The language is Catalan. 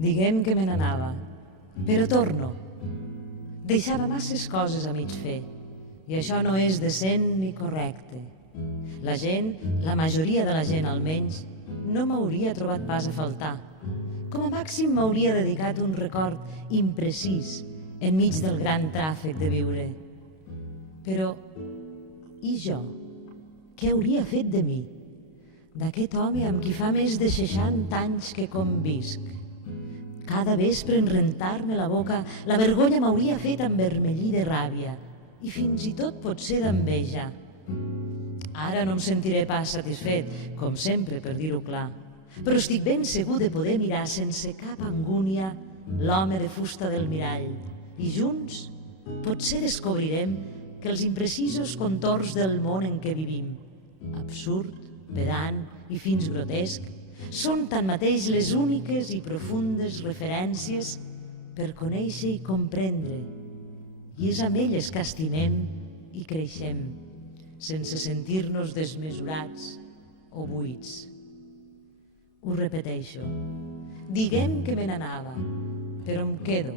Diguem que me n'anava, però torno. Deixava masses coses a mig fer, i això no és decent ni correcte. La gent, la majoria de la gent almenys, no m'hauria trobat pas a faltar. Com a màxim m'hauria dedicat un record imprecís enmig del gran tràfic de viure. Però, i jo? Què hauria fet de mi? D'aquest home amb qui fa més de 60 anys que convisc. Cada vespre en rentar-me la boca, la vergonya m'hauria fet envermellir de ràbia i fins i tot potser d'enveja. Ara no em sentiré pas satisfet, com sempre, per dir-ho clar, però estic ben segur de poder mirar sense cap angúnia l'home de fusta del mirall i junts potser descobrirem que els imprecisos contorns del món en què vivim, absurd, pedant i fins grotesc, són tanmateix les úniques i profundes referències per conèixer i comprendre, i és amb elles que estimem i creixem, sense sentir-nos desmesurats o buits. Ho repeteixo, diguem que me n'anava, però em quedo.